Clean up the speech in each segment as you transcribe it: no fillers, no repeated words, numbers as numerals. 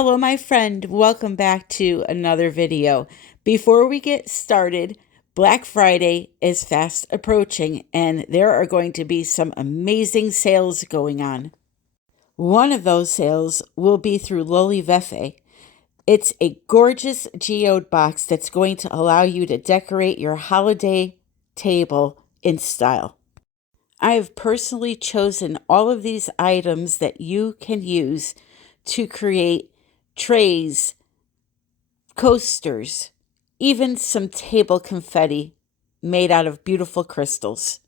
Hello, my friend. Welcome back to another video. Before we get started, Black Friday is fast approaching and there are going to be some amazing sales going on. One of those sales will be through Loli Vefe. It's a gorgeous geode box that's going to allow you to decorate your holiday table in style. I have personally chosen all of these items that you can use to create trays, coasters, even some table confetti made out of beautiful crystals.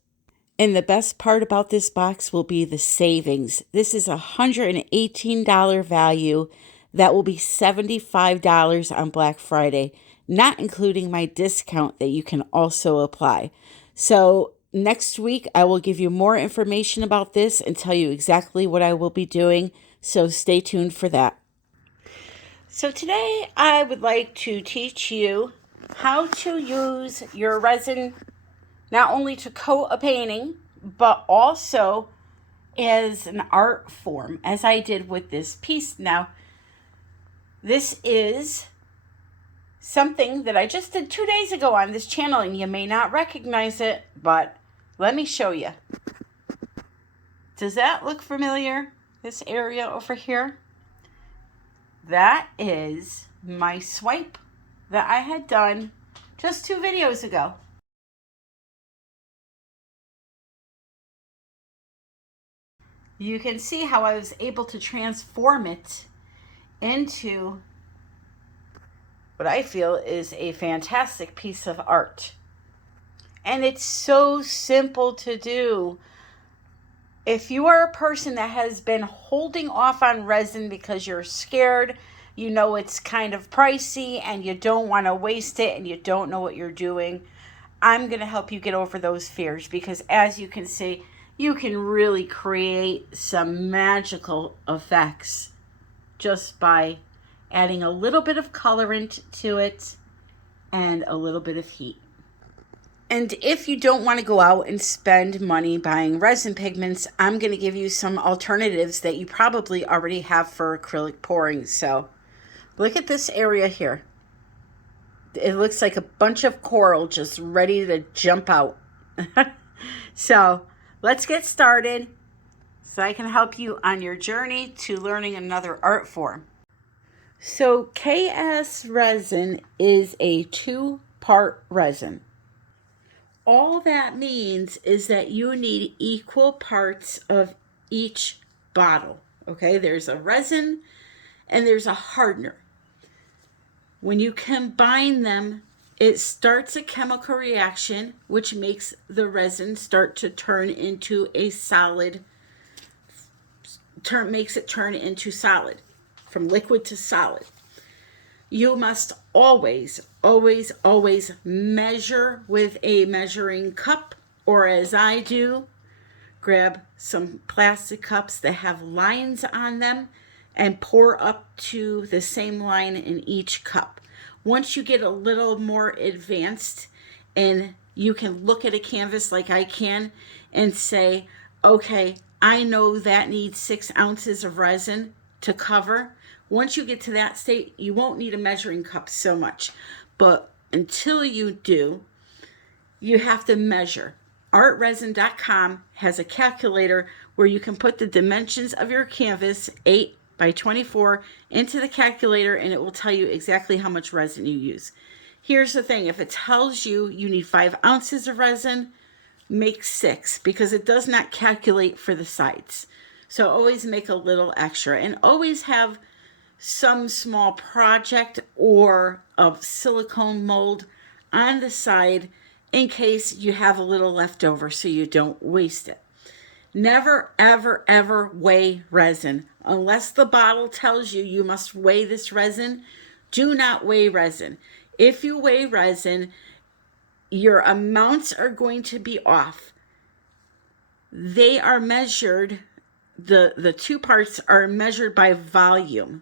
And the best part about this box will be the savings. This is a $118 value that will be $75 on Black Friday, not including my discount that you can also apply. So next week, I will give you more information about this and tell you exactly what I will be doing. So stay tuned for that. So today I would like to teach you how to use your resin not only to coat a painting, but also as an art form, as I did with this piece. Now, this is something that I just did 2 days ago on this channel, and you may not recognize it, but let me show you. Does that look familiar? This area over here? That is my swipe that I had done just 2 videos ago. You can see how I was able to transform it into what I feel is a fantastic piece of art. And it's so simple to do. If you are a person that has been holding off on resin because you're scared, you know it's kind of pricey and you don't want to waste it and you don't know what you're doing, I'm going to help you get over those fears, because as you can see, you can really create some magical effects just by adding a little bit of colorant to it and a little bit of heat. And if you don't want to go out and spend money buying resin pigments, I'm going to give you some alternatives that you probably already have for acrylic pouring. So look at this area here. It looks like a bunch of coral just ready to jump out. So let's get started so I can help you on your journey to learning another art form. So KS resin is a 2-part resin. All that means is that you need equal parts of each bottle. Okay, there's a resin and there's a hardener. When you combine them, it starts a chemical reaction which makes the resin start to turn into a solid, makes it turn into solid, from liquid to solid. You must always, always, always measure with a measuring cup, or as I do, grab some plastic cups that have lines on them and pour up to the same line in each cup. Once you get a little more advanced and you can look at a canvas like I can and say, okay, I know that needs 6 ounces of resin to cover. Once you get to that state, you won't need a measuring cup so much. But until you do, you have to measure. ARTResin.com has a calculator where you can put the dimensions of your canvas, 8 by 24, into the calculator, and it will tell you exactly how much resin you use. Here's the thing. If it tells you you need 5 ounces of resin, make 6, because it does not calculate for the sides. So always make a little extra, and always have some small project or a silicone mold on the side in case you have a little left over so you don't waste it. Never, ever, ever weigh resin. Unless the bottle tells you you must weigh this resin, do not weigh resin. If you weigh resin, your amounts are going to be off. They are measured, the 2 parts are measured by volume.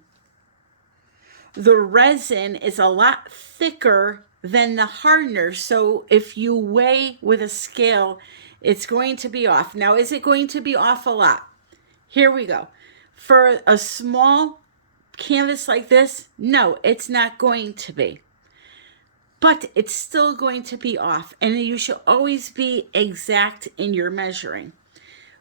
The resin is a lot thicker than the hardener, so if you weigh with a scale, it's going to be off. Now, is it going to be off a lot? Here we go. For a small canvas like this? No, it's not going to be. But it's still going to be off, and you should always be exact in your measuring.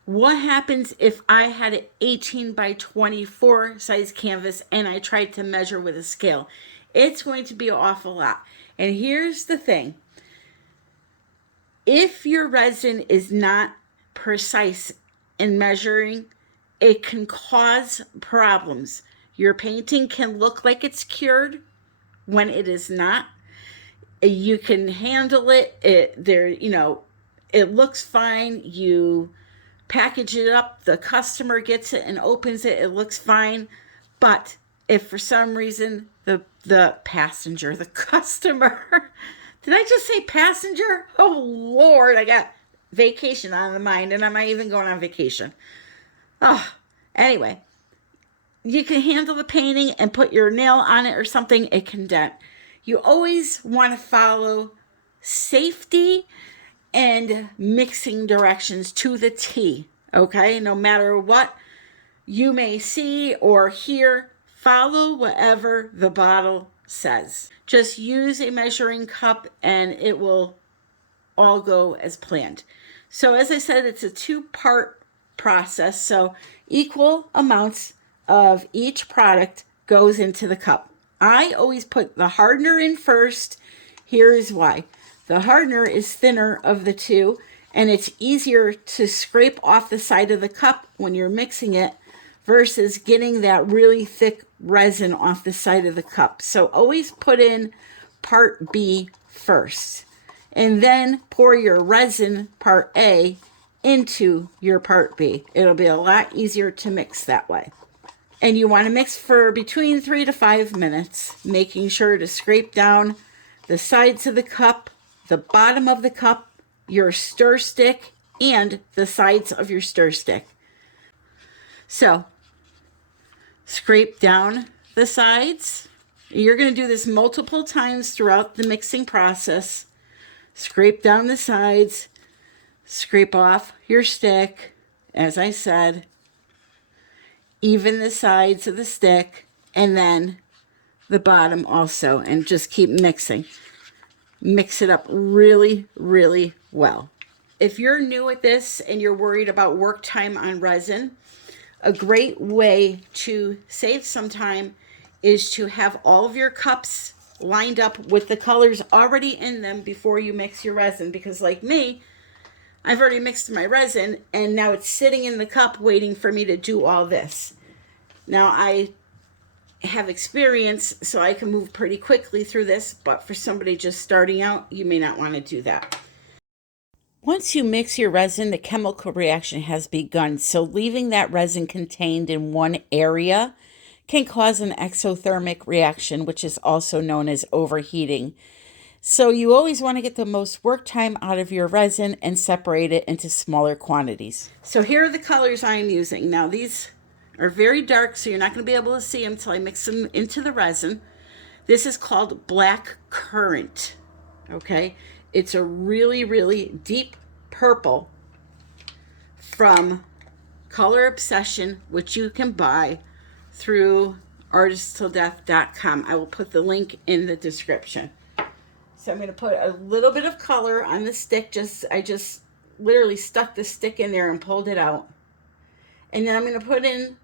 What happens if I had an 18 by 24 size canvas and I tried to measure with a scale? It's going to be an awful lot. And here's the thing. If your resin is not precise in measuring, it can cause problems. Your painting can look like it's cured when it is not. You can handle it. It looks fine. You package it up, the customer gets it and opens it, it looks fine. But if for some reason the passenger, the customer, did I just say passenger? Oh Lord, I got vacation on the mind, and I'm not even going on vacation. Anyway, you can handle the painting and put your nail on it or something, it can dent. You always want to follow safety and mixing directions to the T, okay? No matter what you may see or hear, follow whatever the bottle says. Just use a measuring cup and it will all go as planned. So as I said, it's a two-part process. So equal amounts of each product goes into the cup. I always put the hardener in first. Here is why. The hardener is thinner of the two, and it's easier to scrape off the side of the cup when you're mixing it versus getting that really thick resin off the side of the cup. So always put in part B first, and then pour your resin part A into your part B. It'll be a lot easier to mix that way. And you want to mix for between 3 to 5 minutes, making sure to scrape down the sides of the cup, the bottom of the cup, your stir stick, and the sides of your stir stick. So, scrape down the sides. You're going to do this multiple times throughout the mixing process. Scrape down the sides, scrape off your stick, as I said, even the sides of the stick, and then the bottom also, and just keep mixing. Mix it up really, really well. If you're new at this and you're worried about work time on resin, a great way to save some time is to have all of your cups lined up with the colors already in them before you mix your resin. Because like me, I've already mixed my resin and now it's sitting in the cup waiting for me to do all this. Now I have experience, so I can move pretty quickly through this, but for somebody just starting out, you may not want to do that. Once you mix your resin, the chemical reaction has begun, so leaving that resin contained in one area can cause an exothermic reaction, which is also known as overheating. So you always want to get the most work time out of your resin and separate it into smaller quantities. So here are the colors I'm using. Now these are very dark, so you're not going to be able to see them until I mix them into the resin. This is called Black Currant, okay? It's a really, really deep purple from Color Obsession, which you can buy through artisttilldeath.com. I will put the link in the description. So I'm going to put a little bit of color on the stick. I just literally stuck the stick in there and pulled it out. And then I'm going to put in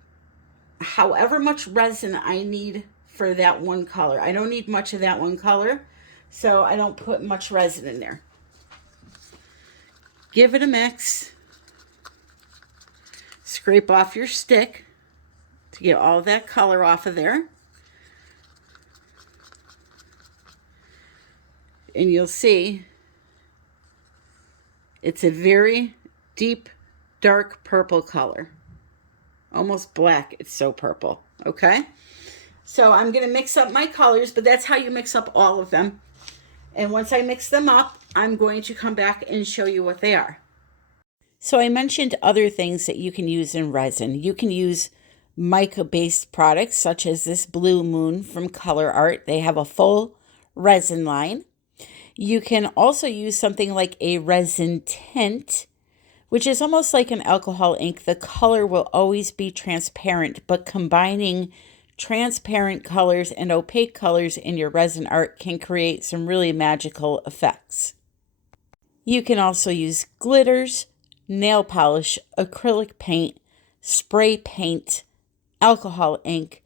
however much resin I need for that one color. I don't need much of that one color, so I don't put much resin in there. Give it a mix. Scrape off your stick to get all that color off of there. And you'll see it's a very deep, dark purple color. Almost black, it's so purple, okay? So I'm gonna mix up my colors, but that's how you mix up all of them. And once I mix them up, I'm going to come back and show you what they are. So I mentioned other things that you can use in resin. You can use mica-based products, such as this Blue Moon from COLOURARTE. They have a full resin line. You can also use something like a resin tint, which is almost like an alcohol ink. The color will always be transparent, but combining transparent colors and opaque colors in your resin art can create some really magical effects. You can also use glitters, nail polish, acrylic paint, spray paint, alcohol ink.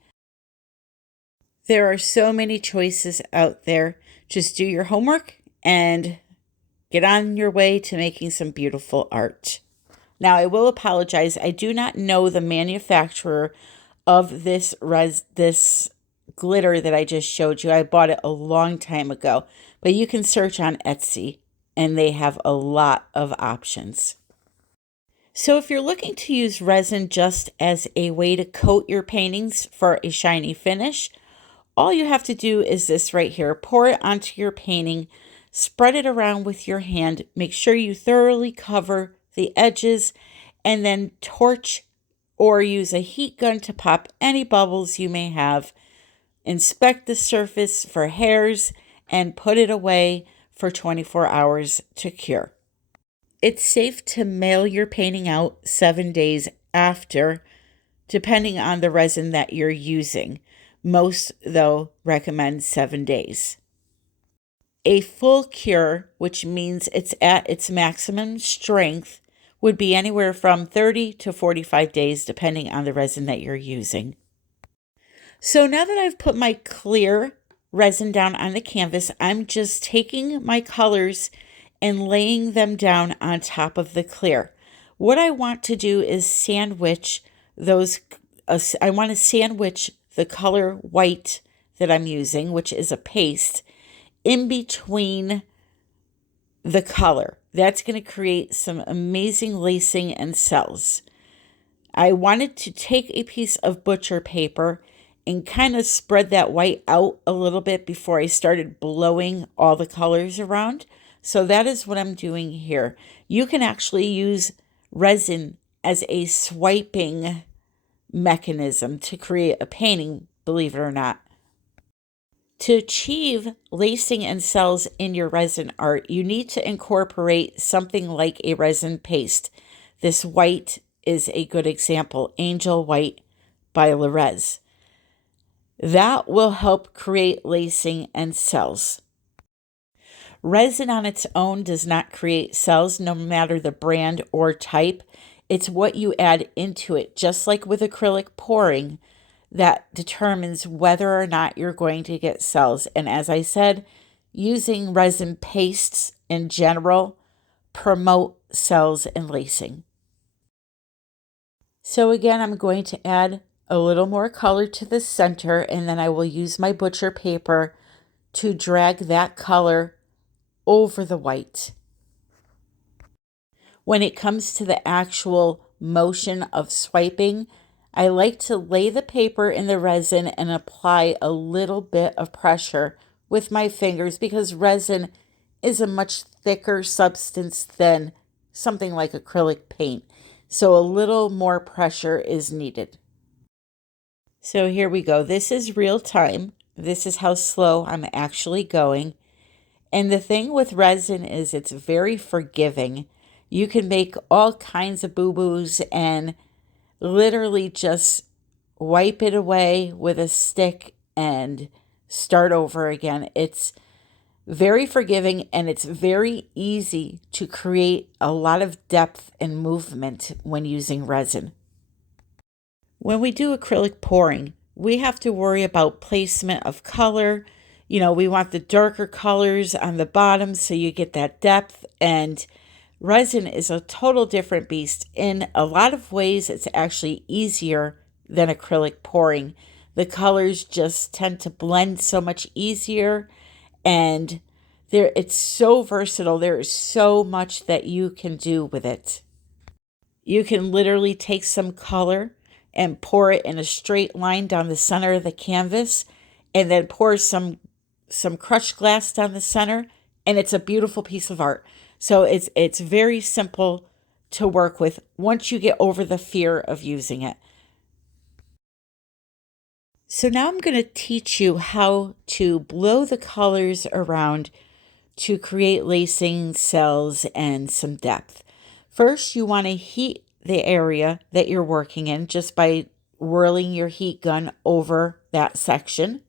There are so many choices out there. Just do your homework and get on your way to making some beautiful art. Now, I will apologize. I do not know the manufacturer of this glitter that I just showed you. I bought it a long time ago, but you can search on Etsy and they have a lot of options. So if you're looking to use resin just as a way to coat your paintings for a shiny finish, all you have to do is this right here. Pour it onto your painting, spread it around with your hand, make sure you thoroughly cover the edges, and then torch or use a heat gun to pop any bubbles you may have. Inspect the surface for hairs and put it away for 24 hours to cure. It's safe to mail your painting out 7 days after, depending on the resin that you're using. Most, though, recommend 7 days. A full cure, which means it's at its maximum strength, would be anywhere from 30 to 45 days, depending on the resin that you're using. So now that I've put my clear resin down on the canvas, I'm just taking my colors and laying them down on top of the clear. What I want to do is sandwich those, I want to sandwich the color white that I'm using, which is a paste, in between the color. That's going to create some amazing lacing and cells. I wanted to take a piece of butcher paper and kind of spread that white out a little bit before I started blowing all the colors around. So that is what I'm doing here. You can actually use resin as a swiping mechanism to create a painting, believe it or not. To achieve lacing and cells in your resin art, you need to incorporate something like a resin paste. This white is a good example, Angel White by Resin. That will help create lacing and cells. Resin on its own does not create cells, no matter the brand or type. It's what you add into it, just like with acrylic pouring, that determines whether or not you're going to get cells. And as I said, using resin pastes in general promote cells and lacing. So again, I'm going to add a little more color to the center, and then I will use my butcher paper to drag that color over the white. When it comes to the actual motion of swiping, I like to lay the paper in the resin and apply a little bit of pressure with my fingers, because resin is a much thicker substance than something like acrylic paint. So a little more pressure is needed. So here we go. This is real time. This is how slow I'm actually going. And the thing with resin is it's very forgiving. You can make all kinds of boo-boos and literally just wipe it away with a stick and start over again. It's very forgiving, and it's very easy to create a lot of depth and movement when using resin. When we do acrylic pouring, we have to worry about placement of color. You know, we want the darker colors on the bottom so you get that depth, and resin is a total different beast. In a lot of ways, it's actually easier than acrylic pouring. The colors just tend to blend so much easier, and it's so versatile. There is so much that you can do with it. You can literally take some color and pour it in a straight line down the center of the canvas, and then pour some crushed glass down the center, and it's a beautiful piece of art. So it's very simple to work with once you get over the fear of using it. So now I'm going to teach you how to blow the colors around to create lacing, cells, and some depth. First, you want to heat the area that you're working in just by whirling your heat gun over that section.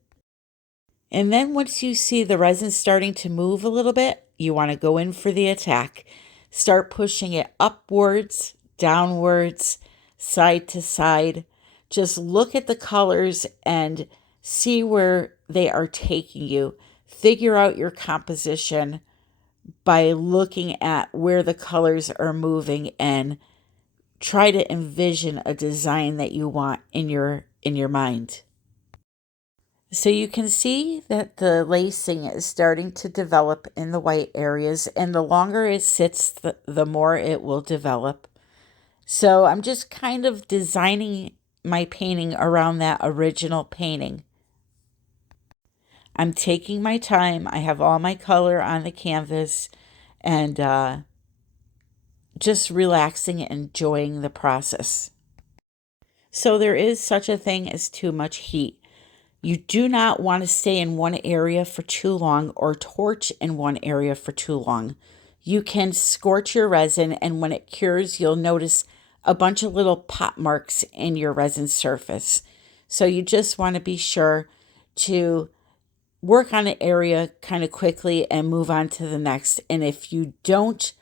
And then once you see the resin starting to move a little bit, you want to go in for the attack. Start pushing it upwards, downwards, side to side. Just look at the colors and see where they are taking you. Figure out your composition by looking at where the colors are moving and try to envision a design that you want in your mind. So you can see that the lacing is starting to develop in the white areas, and the longer it sits, the more it will develop. So I'm just kind of designing my painting around that original painting. I'm taking my time. I have all my color on the canvas and just relaxing and enjoying the process. So there is such a thing as too much heat. You do not want to stay in one area for too long or torch in one area for too long. You can scorch your resin, and when it cures, you'll notice a bunch of little pot marks in your resin surface. So you just want to be sure to work on an area kind of quickly and move on to the next. And if you don't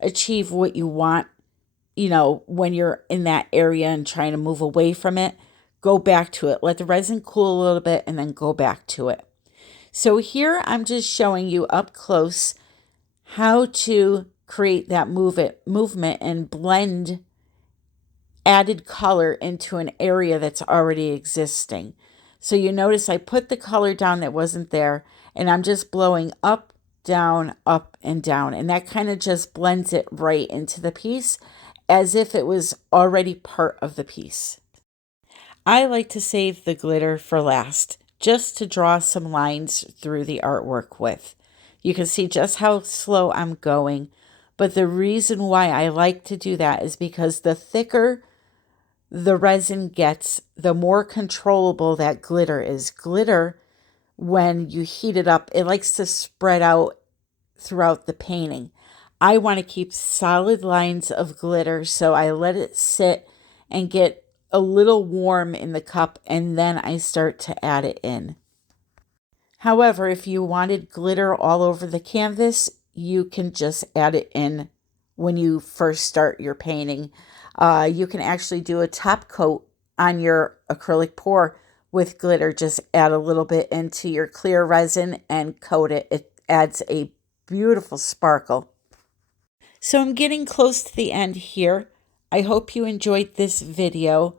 achieve what you want, when you're in that area and trying to move away from it, go back to it. Let the resin cool a little bit and then go back to it. So here I'm just showing you up close how to create that movement and blend added color into an area that's already existing. So you notice I put the color down that wasn't there, and I'm just blowing up, down, up, and down. And that kind of just blends it right into the piece as if it was already part of the piece. I like to save the glitter for last, just to draw some lines through the artwork with. You can see just how slow I'm going, but the reason why I like to do that is because the thicker the resin gets, the more controllable that glitter is. Glitter, when you heat it up, it likes to spread out throughout the painting. I want to keep solid lines of glitter, so I let it sit and get a little warm in the cup, and then I start to add it in. However, if you wanted glitter all over the canvas, you can just add it in when you first start your painting. You can actually do a top coat on your acrylic pour with glitter. Just add a little bit into your clear resin and coat it. It adds a beautiful sparkle. So I'm getting close to the end here. I hope you enjoyed this video.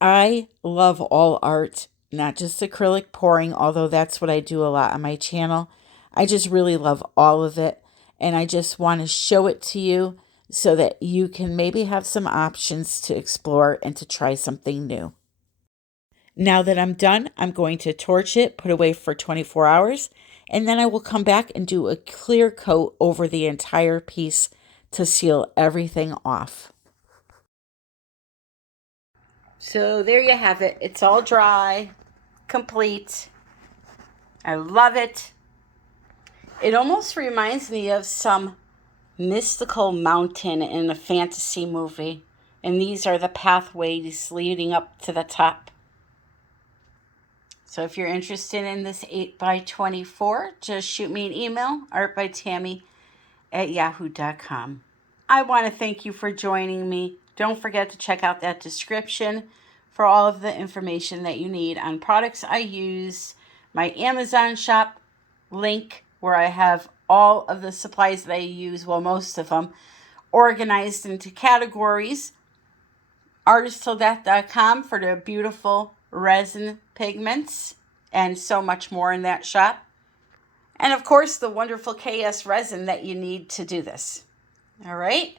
I love all art, not just acrylic pouring, although that's what I do a lot on my channel. I just really love all of it, and I just want to show it to you so that you can maybe have some options to explore and to try something new. Now that I'm done, I'm going to torch it, put away for 24 hours, and then I will come back and do a clear coat over the entire piece to seal everything off. So there you have it. It's all dry, complete. I love it. It almost reminds me of some mystical mountain in a fantasy movie. And these are the pathways leading up to the top. So if you're interested in this 8x24, just shoot me an email, artbytammy@yahoo.com. I want to thank you for joining me. Don't forget to check out that description for all of the information that you need on products I use, my Amazon shop link where I have all of the supplies that I use, well, most of them, organized into categories, artisttilldeath.com for the beautiful resin pigments, and so much more in that shop. And of course, the wonderful KS resin that you need to do this. All right?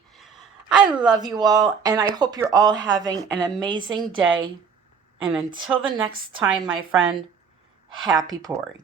I love you all, and I hope you're all having an amazing day. And until the next time, my friend, happy pouring.